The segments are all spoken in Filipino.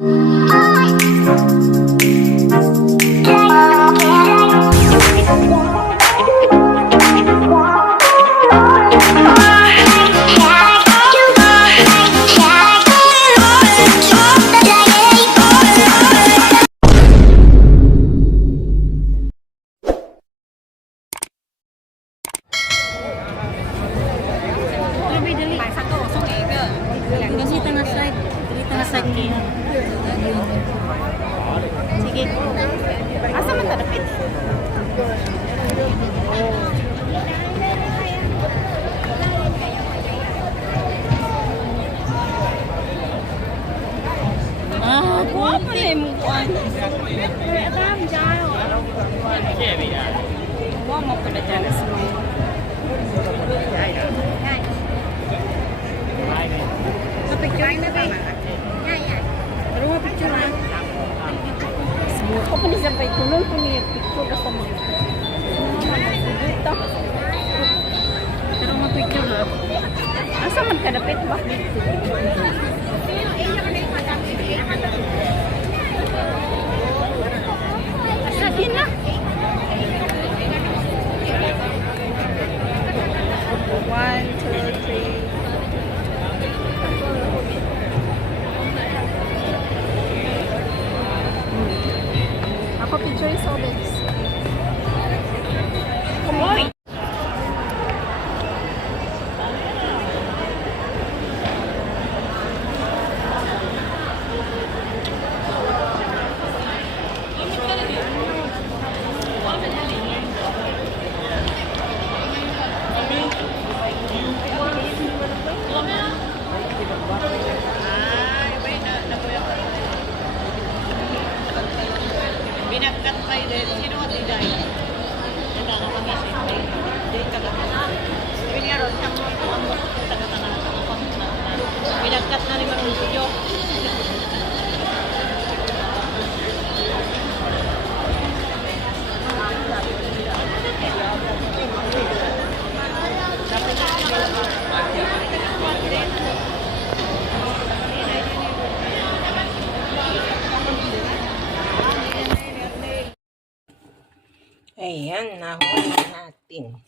Sige. Asa man tadapit? Kuha pa na yung kuhan. Atam, dyan. Kuha mo pa na dyan. Picture na ba? Pero nga picture na. Ako pa ni Sampay Kulon po niya picture basta mo. Pero nga picture na. Asa man kadapit ba? Sige na. One, two, three. Ako picture is all this. Come on. Binagkat kayo din. Sino ang diday? Ito ang pag-isip. Diyan ka ba? Binyaron, siyang mga taga-tanga. Binagkat na rin ang video. Ayan, nahuli natin.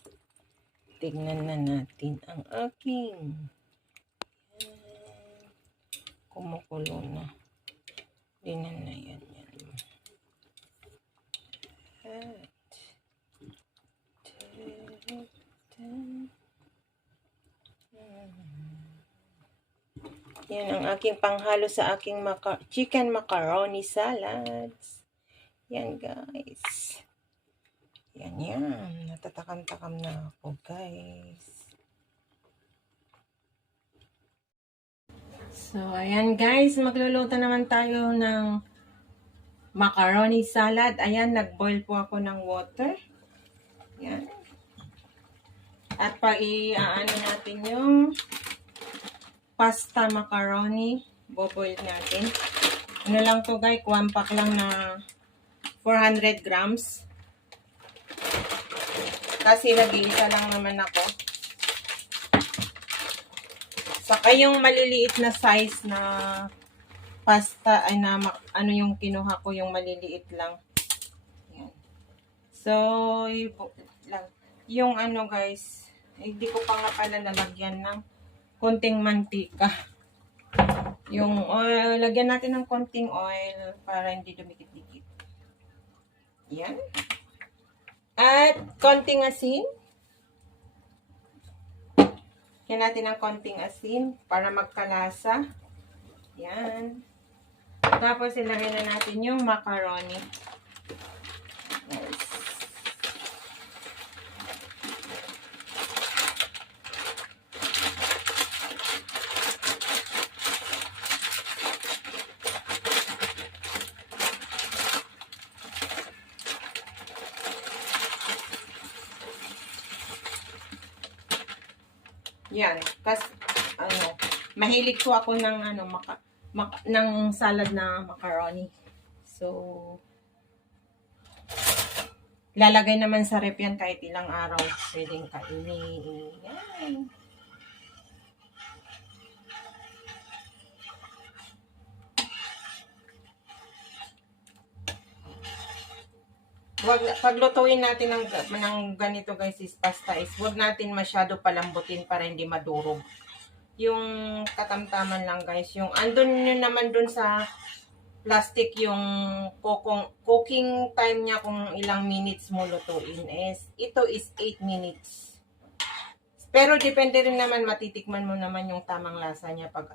Tignan na natin ang aking kumukulo na. Dinan na yan. Yan ang aking panghalo sa aking chicken macaroni salads. Yan guys. Yan. Natatakam-takam na ako, guys. So, ayan, guys. Magluluto naman tayo ng macaroni salad. Ayan, nag-boil po ako ng water. Yan. At i-ano natin yung pasta macaroni. Boboil natin. Ano lang to, guys? 1 pack lang na 400 grams. Kasi nag-iisa lang naman ako. Saka yung maliliit na size na pasta ay na ano yung kinuha ko, yung maliliit lang. Yan. So, yung ano guys, hindi ko pa nga pala nalagyan ng konting mantika. Yung oil, lagyan natin ng konting oil para hindi dumikit-dikit. Yan. At konting asin. Yan natin ng konting asin para magkalasa. Yan. Tapos ilagay na natin yung macaroni. Yes. Yan, kasi ano, mahilig ko ako ng ano ng salad na macaroni. So lalagay naman sa ref yan kahit ilang araw pwedeng kainin. Yan. paglutuin natin ng ganito guys is pasta is wag natin masyado palambutin para hindi madurog. Yung katamtaman lang guys. Yung andun yun naman dun sa plastic yung cooking time niya kung ilang minutes mo lutuin is ito is 8 minutes. Pero depende rin naman, matitikman mo naman yung tamang lasa niya pag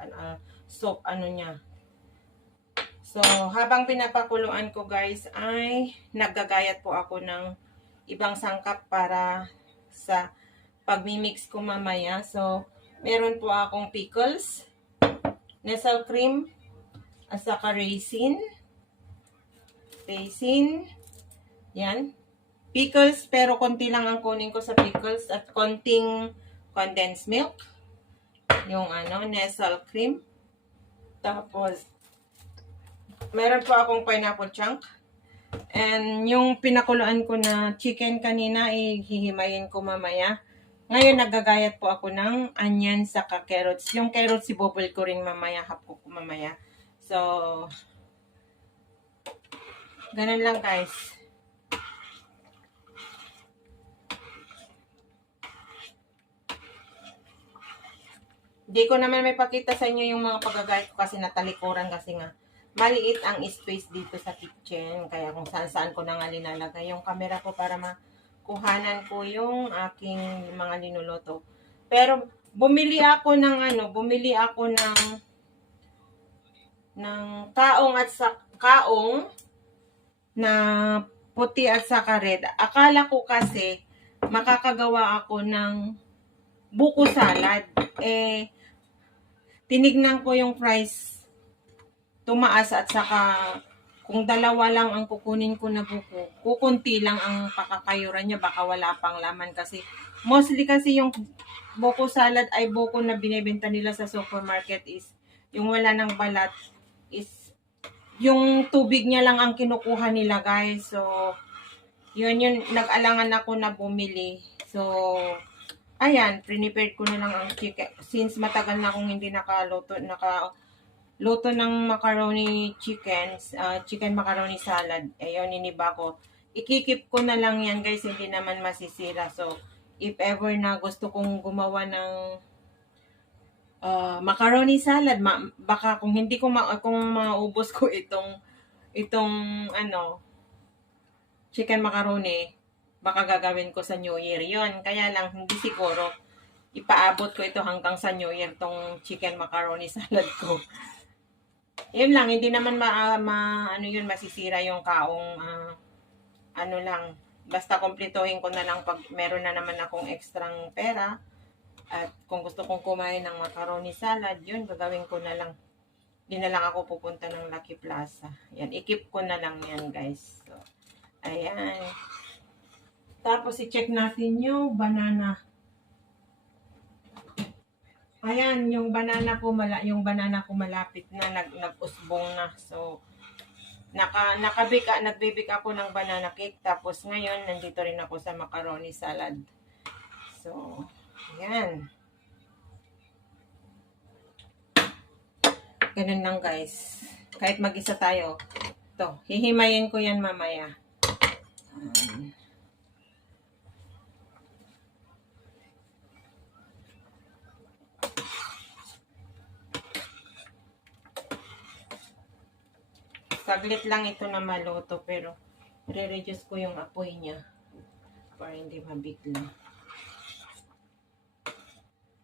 soap ano niya. So, habang pinapakuluan ko guys ay naggagayat po ako ng ibang sangkap para sa pagmimix ko mamaya. So, meron po akong pickles, nestle cream, at saka raisin. Yan. Pickles, pero konti lang ang kunin ko sa pickles at konting condensed milk. Yung nestle cream. Tapos, meron po akong pineapple chunk. And yung pinakuluan ko na chicken kanina, hihimayin ko mamaya. Ngayon, naggagayat po ako ng onion saka carrots. Yung carrots, ibobol ko rin mamaya, hapko ko mamaya. So, ganun lang guys. Hindi ko naman may pakita sa inyo yung mga paggagayat ko kasi natalikuran kasi nga maliit ang space dito sa kitchen. Kaya kung saan-saan ko na nga linalagay yung camera ko para makuhanan ko yung aking mga linuluto. Pero bumili ako ng kaong na puti at saka red. Akala ko kasi makakagawa ako ng buko salad. Tinignan ko yung price, tumaas at saka kung dalawa lang ang kukunin ko na buko, kukunti lang ang pakakayuran niya, baka wala pang laman kasi mostly kasi yung buko salad ay buko na binibenta nila sa supermarket is yung wala ng balat is yung tubig niya lang ang kinukuha nila guys. So yun nag-alangan ako na bumili. So ayan, prepare ko na lang ang chicken. Since matagal na akong hindi nakaluto ng macaroni chicken macaroni salad. Ayun, iniba ko. Ikikip ko na lang yan guys, hindi naman masisira. So, if ever na gusto kong gumawa ng macaroni salad, baka kung hindi ko kung maubos ko itong chicken macaroni, baka gagawin ko sa New Year yon. Kaya lang, hindi siguro ipaabot ko ito hanggang sa New Year tong chicken macaroni salad ko. Yun lang, hindi naman masisira yung kaong lang. Basta kumpletuhin ko na lang pag meron na naman akong ekstrang pera. At kung gusto kong kumain ng macaroni salad, yun, gagawin ko na lang. Hindi na lang ako pupunta ng Lucky Plaza. Yan, ikip ko na lang yan guys. So, ayan. Tapos, i-check natin yung banana. Ayan, yung banana ko malapit na, nag-usbong na. So, nagbibig ako ng banana cake. Tapos, ngayon, nandito rin ako sa macaroni salad. So, ayan. Ganun lang, guys. Kahit mag-isa tayo. Ito, hihimayin ko yan mamaya. Saglit lang ito na maluto pero re-reduce ko yung apoy niya para hindi mabigla.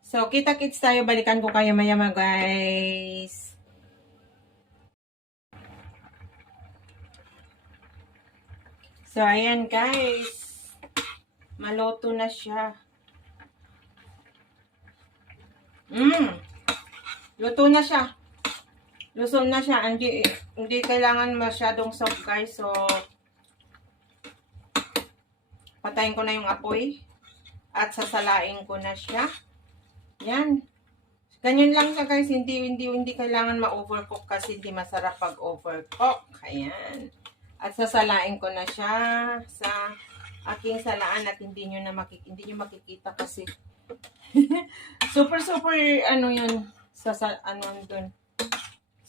So, kita-kits tayo. Balikan ko kayo maya guys. So, ayan guys. Maluto na siya. Luto na siya. Lusong na siya. Hindi kailangan masyadong soft guys. So, patayin ko na yung apoy. At sasalain ko na siya. Yan. Ganyan lang siya guys. Hindi kailangan ma-overcook kasi hindi masarap pag overcook. Ayan. At sasalain ko na siya sa aking salaan at hindi nyo makikita kasi super yun. Doon.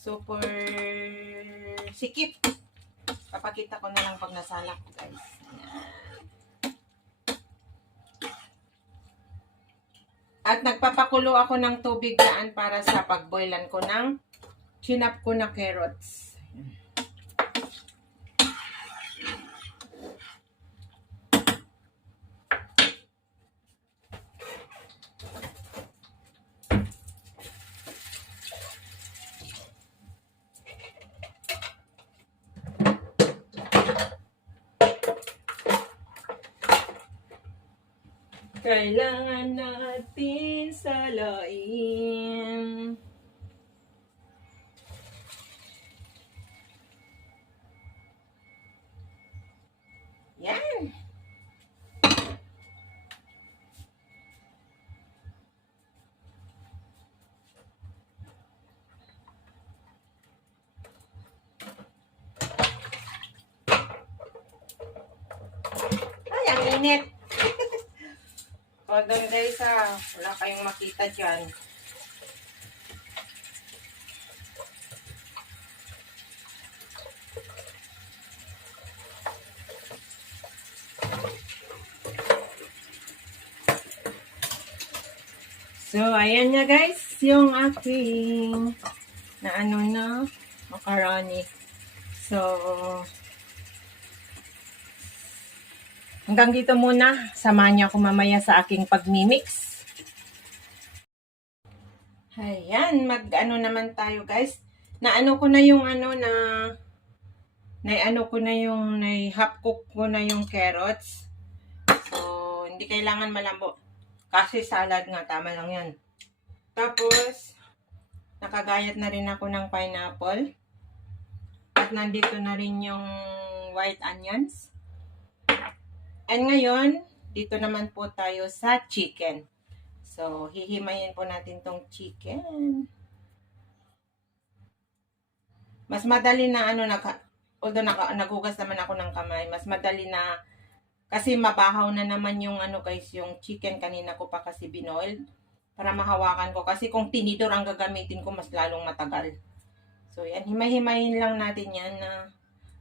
Super sikip. Papakita ko na lang pag nasalak guys. At nagpapakulo ako ng tubig daan para sa pagboilan ko ng chinap ko na carrots. Kailangan natin salain. Yan. Ay, ang init. O, doon guys wala kayong makita dyan. So, ayan nga guys, yung aking na macaroni. So, hanggang dito muna. Samahan niyo ako mamaya sa aking pagmimix. Ayan, naman tayo guys. Naano ko na yung half cook ko na yung carrots. So, hindi kailangan malambo. Kasi salad nga, tama lang yan. Tapos, nakagayat na rin ako ng pineapple. At nandito na rin yung white onions. And ngayon, dito naman po tayo sa chicken. So, hihimayin po natin tong chicken. Mas madali na although naghugas naman ako ng kamay, mas madali na kasi mabahaw na naman yung guys, yung chicken kanina ko pa kasi binoil para mahawakan ko. Kasi kung tinidor ang gagamitin ko, mas lalong matagal. So, yan. Himay-himayin lang natin yan na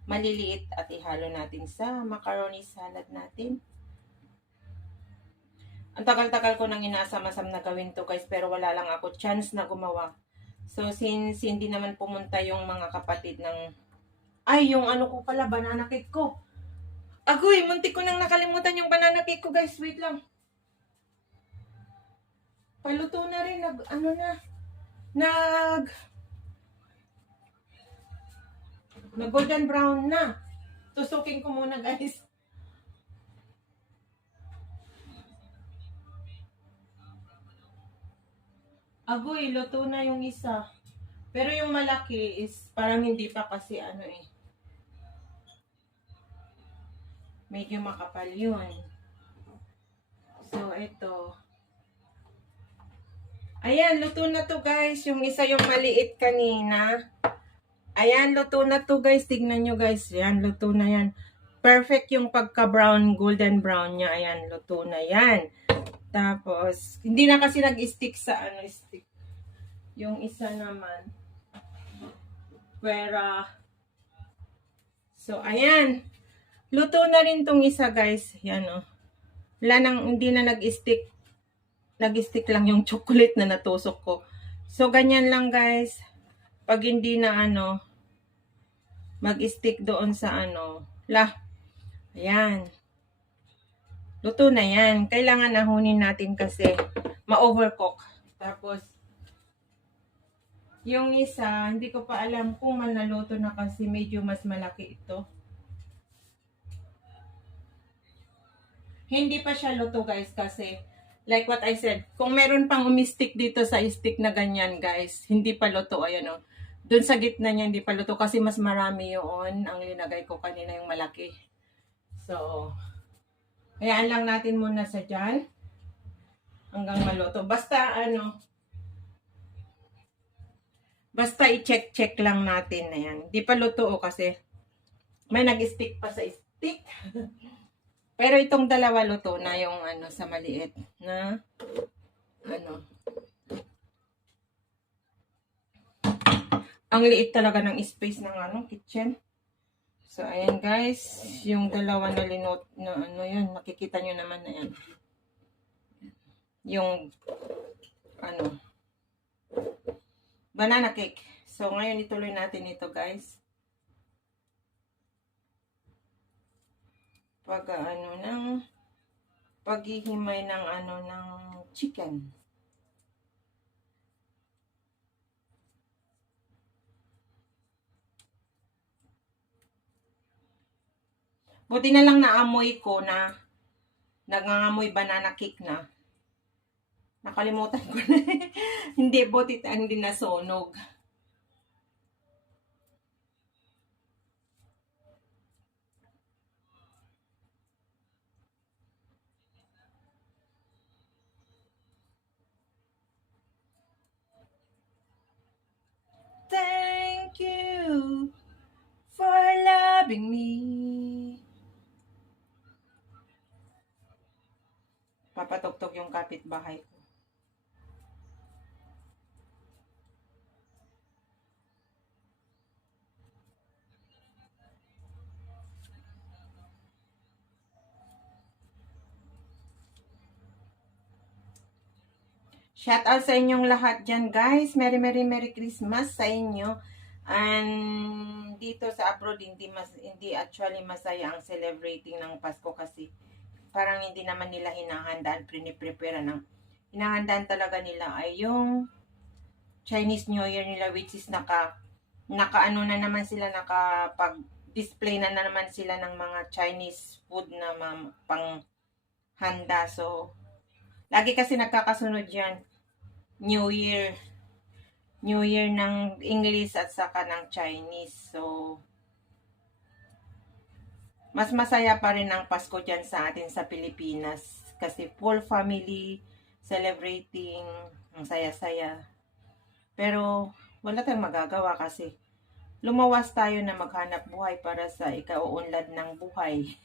maliliit at ihalo natin sa macaroni salad natin. Ang tagal-tagal ko nang inaasam-asam na gawin to guys, pero wala lang ako chance na gumawa. So, since hindi naman pumunta yung mga kapatid ng... Ay, yung ko pala, banana cake ko. Agoy, muntik ko nang nakalimutan yung banana cake ko guys. Wait lang. Paluto na rin. Nag golden brown na. Tusukin ko muna guys. Agoy, luto na yung isa. Pero yung malaki is parang hindi pa kasi medyo makapal yun. So, ito. Ayan, luto na to guys. Yung isa yung maliit kanina. Ayan, luto na to guys. Tignan nyo guys. Ayan, luto na yan. Perfect yung pagka-brown, golden brown niya. Ayan, luto na yan. Tapos, hindi na kasi nag-stick sa stick. Yung isa naman. Pwera. So, ayan. Luto na rin tong isa guys. Yan hindi na nag-stick. Nag-stick lang yung chocolate na natusok ko. So, ganyan lang guys. Pag hindi na mag-stick doon sa ayan. Luto na yan. Kailangan nahunin natin kasi ma-overcook. Tapos, yung isa, hindi ko pa alam kung naluto na kasi medyo mas malaki ito. Hindi pa siya luto guys kasi like what I said, kung meron pang umistick dito sa stick na ganyan guys, hindi pa luto. Ayan doon sa gitna niya hindi pa luto kasi mas marami yun ang linagay ko kanina yung malaki. So, hayaan lang natin muna sa dyan hanggang maluto. Basta basta i-check lang natin na yan. Hindi pa luto kasi may nag-stick pa sa stick. Pero itong dalawa luto na yung sa maliit na ang liit talaga ng space ng kitchen. So ayan guys, yung dalawa na linot na yan, nakikita nyo naman na yan. yung ano, banana cake. So, ngayon ituloy natin ito, guys. Paghihimay ng ng chicken. Buti na lang naamoy ko na nangangamoy banana cake na. Nakalimutan ko na. Hindi, buti hindi nasunog. Thank you for loving me. Papatugtog yung kapitbahay ko. Shout out sa inyong lahat dyan, guys. Merry Christmas sa inyo. And dito sa abroad, hindi actually masaya ang celebrating ng Pasko kasi parang hindi naman nila hinahandaan, prepare ng hinahandaan talaga nila ay yung Chinese New Year nila, which is nakaano na naman sila, nakapag-display na naman sila ng mga Chinese food na pang handa. So, lagi kasi nagkakasunod yan. New Year ng English at saka ng Chinese. So, mas masaya pa rin ang Pasko dyan sa atin sa Pilipinas. Kasi full family celebrating, ang saya-saya. Pero, wala tayong magagawa kasi lumawas tayo na maghanap buhay para sa ikauunlad ng buhay.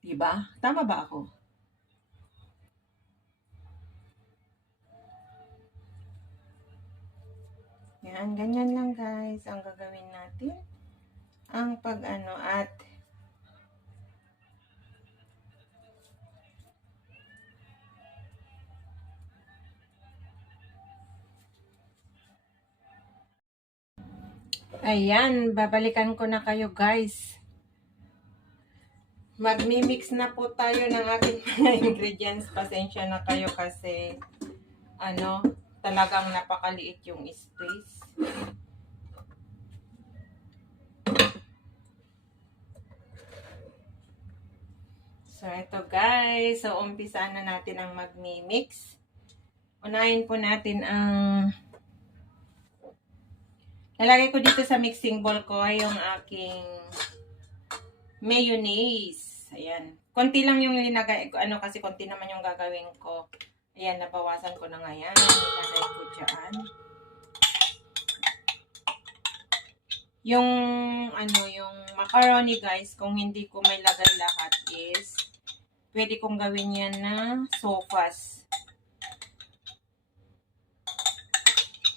Diba? Tama ba ako? Yan, ganyan lang guys ang gagawin natin. Ang at ayan, babalikan ko na kayo guys. Magmi-mix na po tayo ng ating mga ingredients. Pasensya na kayo kasi talagang napakaliit yung space. So, ito guys. So, umpisa na natin ang magmi-mix. Unahin po natin ang lalagay ko dito sa mixing bowl ko yung aking mayonnaise. Ayan. Konti lang yung linagay ko. Kasi konti naman yung gagawin ko. Ayan, nabawasan ko na nga yan. Nilagay ko dyan. Yung macaroni guys, kung hindi ko may lagay lahat is, pwede kong gawin yan na sopas.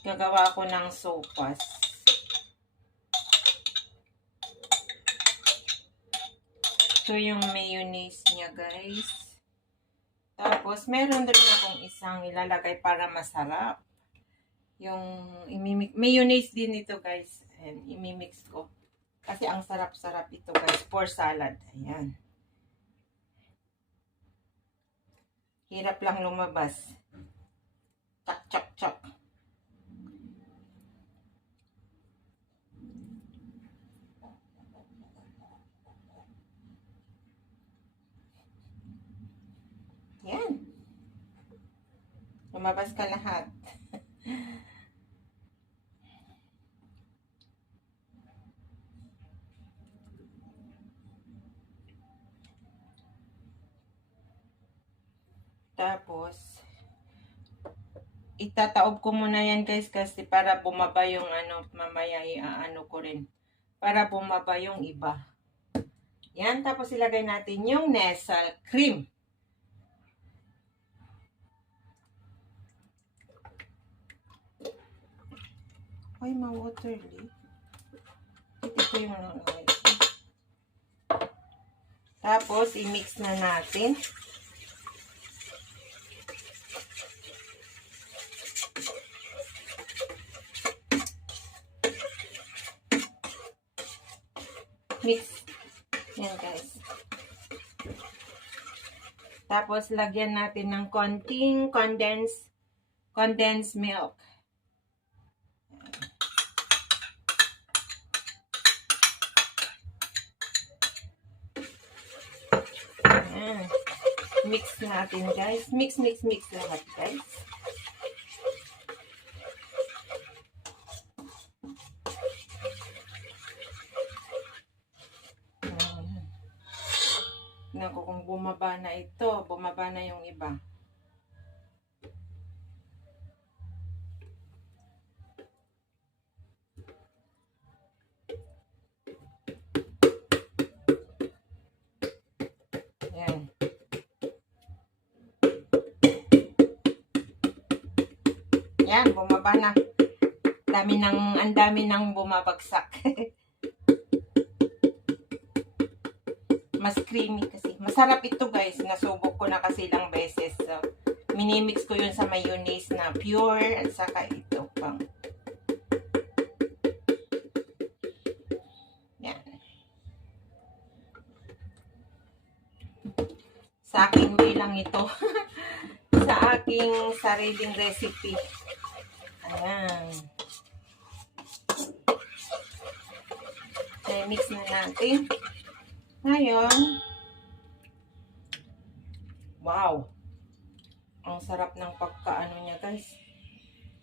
Gagawa ko ng sopas. Ito yung mayonnaise niya guys. Tapos, meron din akong isang ilalagay para masarap. Yung mayonnaise din ito guys. And imimix ko. Kasi ang sarap-sarap ito guys. For salad. Ayan. Hirap lang lumabas. Chak, chak, chak. Yan. Lumabas ka lahat. Tapos, itataob ko muna yan guys kasi para bumaba yung mamaya iaano ko rin. Para bumaba yung iba. Yan, tapos ilagay natin yung Nestle cream. Ay, ma-waterly. Ito ko yung nalagay. Tapos, i-mix na natin. Mix. Yan guys. Tapos, lagyan natin ng konting condensed milk. Ayan. Mix natin guys. Mix lahat guys. Naku, kung bumaba na ito, bumaba na yung iba. Yan. Yan, bumaba na. Ang dami nang bumabagsak. Mas creamy kasi. Masarap ito guys. Nasubok ko na kasi ilang beses. So, minimix ko yun sa mayonnaise na pure at saka ito pang. Yan. Sa akin way lang ito. Sa aking sariling recipe. Ayan. Okay, mix na natin. Ngayon, wow! Ang sarap ng pagkaano niya, guys.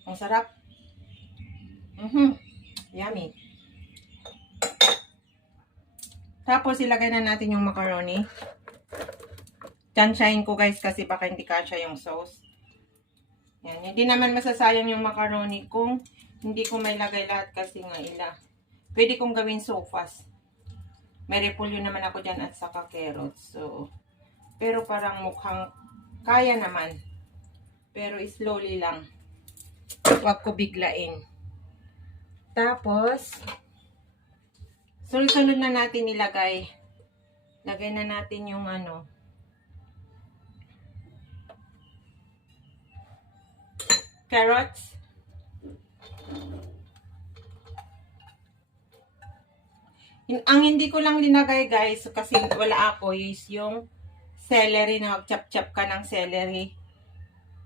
Ang sarap. Yummy. Tapos, ilagay na natin yung macaroni. Tansyahin ko, guys, kasi baka hindi kasya yung sauce. Yan. Hindi naman masasayang yung macaroni kung hindi ko may lagay lahat kasi nga pwede kong gawin sofas. May repolyo naman ako dyan at saka carrots. So, pero parang mukhang kaya naman. Pero slowly lang. Huwag ko biglain. Tapos, sunod-sunod na natin ilagay. Lagay na natin yung carrots. Ang hindi ko lang linagay guys, kasi wala ako, is yung celery na mag-chop-chop ka ng celery.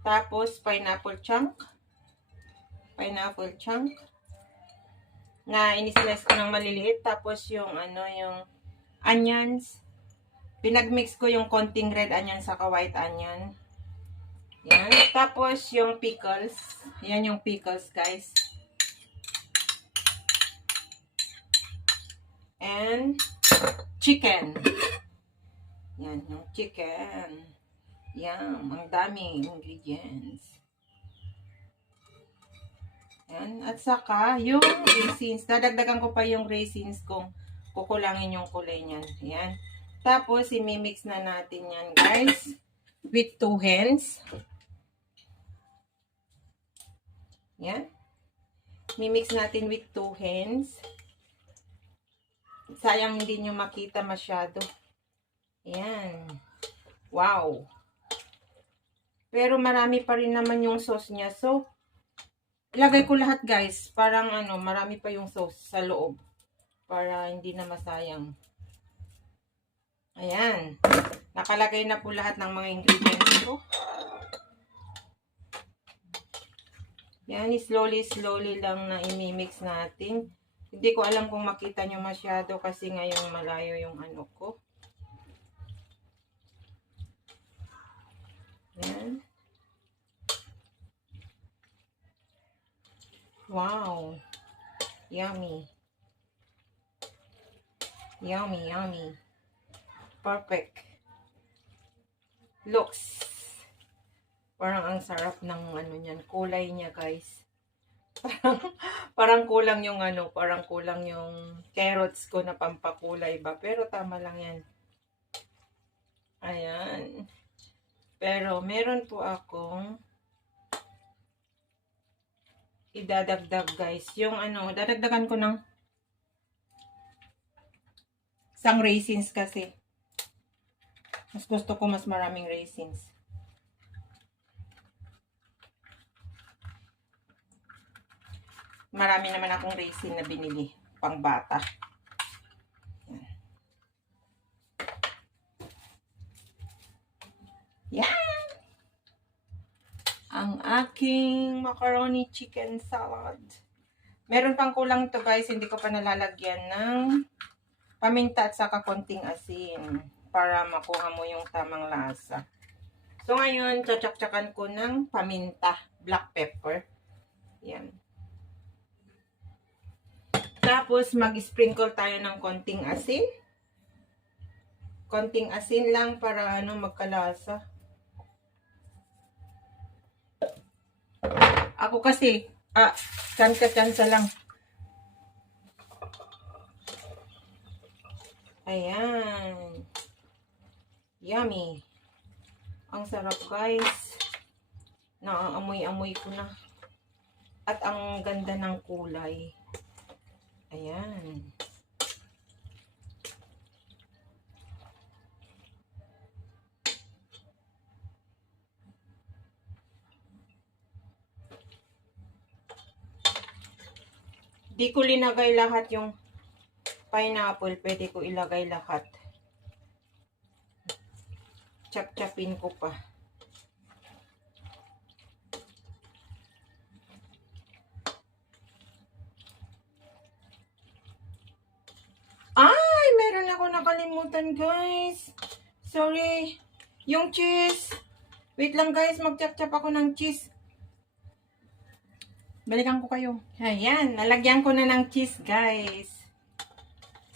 Tapos, pineapple chunk. Na inislice ko ng maliliit. Tapos, yung yung onions. Pinagmix ko yung konting red onion saka white onion. Yan. Tapos, yung pickles. Yan yung pickles guys. And chicken. Yan, yung chicken. Yan, ang daming ingredients. Yan, at saka yung raisins. Dadagdagan ko pa yung raisins kung kukulangin yung kulay niyan. Yan. Tapos, imimix na natin yan, guys. With 2 hands. Yan. Mimix natin with 2 hands. Sayang hindi nyo makita masyado. Ayan. Wow. Pero marami pa rin naman yung sauce niya. So, ilagay ko lahat guys. Parang marami pa yung sauce sa loob. Para hindi na masayang. Ayan. Nakalagay na po lahat ng mga ingredients ko. Yan. Slowly lang na imimix natin. Hindi ko alam kung makita nyo masyado kasi ngayong malayo yung ko. Yan. Wow. Yummy. Yummy. Perfect. Looks. Parang ang sarap ng niyan. Kulay niya guys. Parang kulang yung parang kulang yung carrots ko na pampakulay ba. Pero tama lang yan. Ayan. Pero meron po akong idadagdag guys. Yung dadagdagan ko ng isang raisins kasi. Mas gusto ko mas maraming raisins. Marami naman akong raisin na binili pang bata. Yan. Yan! Ang aking macaroni chicken salad. Meron pang kulang to guys, hindi ko pa nalalagyan ng paminta at saka konting asin para makuha mo yung tamang lasa. So ngayon, tsatsak-tsakan ko ng paminta, black pepper. Yan. Tapos mag-sprinkle tayo ng konting asin. Konting asin lang para magkalasa. Ako kasi, tsansa lang. Ayan. Yummy. Ang sarap guys. Naaamoy-amoy ko na. At ang ganda ng kulay. Ayan. Di ko linagay lahat yung pineapple. Pwede ko ilagay lahat. Chop-chopin ko pa. Ay, meron ako nakalimutan guys. Sorry. Yung cheese. Wait lang guys, mag-chop-chop ako ng cheese. Balikan ko kayo. Ayan, nalagyan ko na ng cheese guys.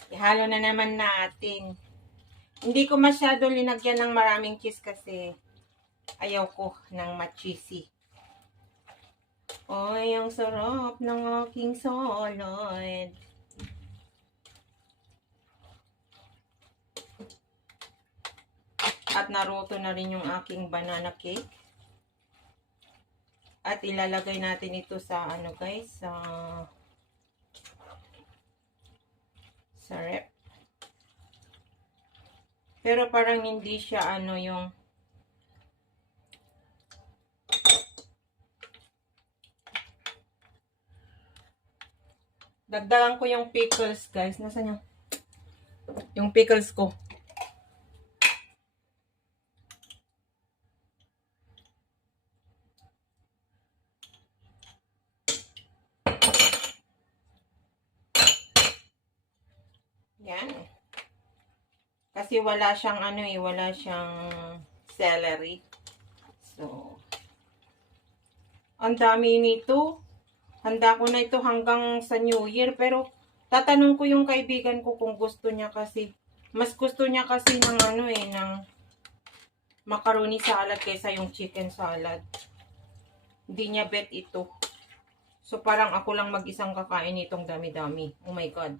Ihalo na naman natin. Hindi ko masyado linagyan ng maraming cheese kasi ayaw ko ng ma-cheesy. Oy, ang sarap ng aking salad. At naruto na rin yung aking banana cake. At ilalagay natin ito sa guys, sa rep. Pero parang hindi siya yung dagdagan ko yung pickles guys. Nasaan yung pickles ko? Yan. Kasi wala siyang wala siyang celery. So, ang dami nito. Handa ko na ito hanggang sa New Year. Pero, tatanong ko yung kaibigan ko kung gusto niya kasi. Mas gusto niya kasi ng ng macaroni salad kaysa yung chicken salad. Hindi niya bet ito. So, parang ako lang mag-isang kakain itong dami-dami. Oh my God.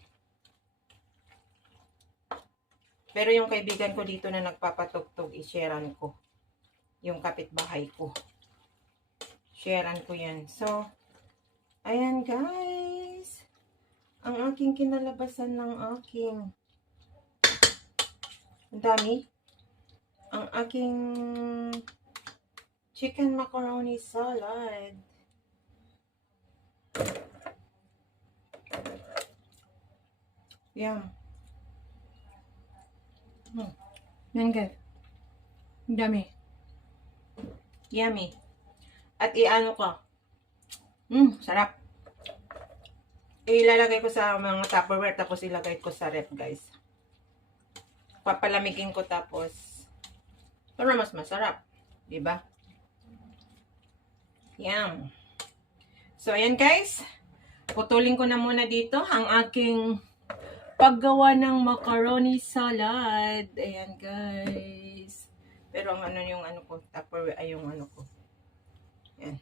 Pero yung kaibigan ko dito na nagpapatugtog, i-sharean ko. Yung kapitbahay ko. Sharean ko yan. So, ayan guys. Ang aking kinalabasan ng aking ang dami. Ang aking chicken macaroni salad. Yum. Yan guys. Ang dami. Yummy. At iano ko. Sarap. Ilalagay ko sa mga Tupperware tapos ilagay ko sa ref guys. Papalamigin ko tapos para mas masarap. Diba? Yum. So ayan guys. Putulin ko na muna dito ang aking paggawa ng macaroni salad. Ayan guys. Pero ang yung ko, Tupperware ay yung ko. Ayan.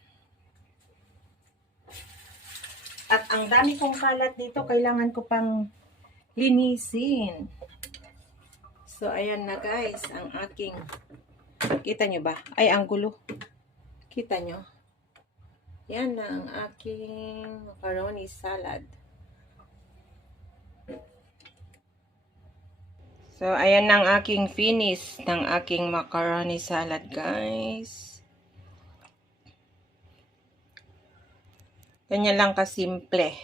At ang dami kong kalat dito, kailangan ko pang linisin. So ayan na guys, ang aking, kita nyo ba? Ay, ang gulo. Kita nyo? Yan na ang aking macaroni salad. So, ayan ang aking finish ng aking macaroni salad, guys. Ganyan lang kasimple.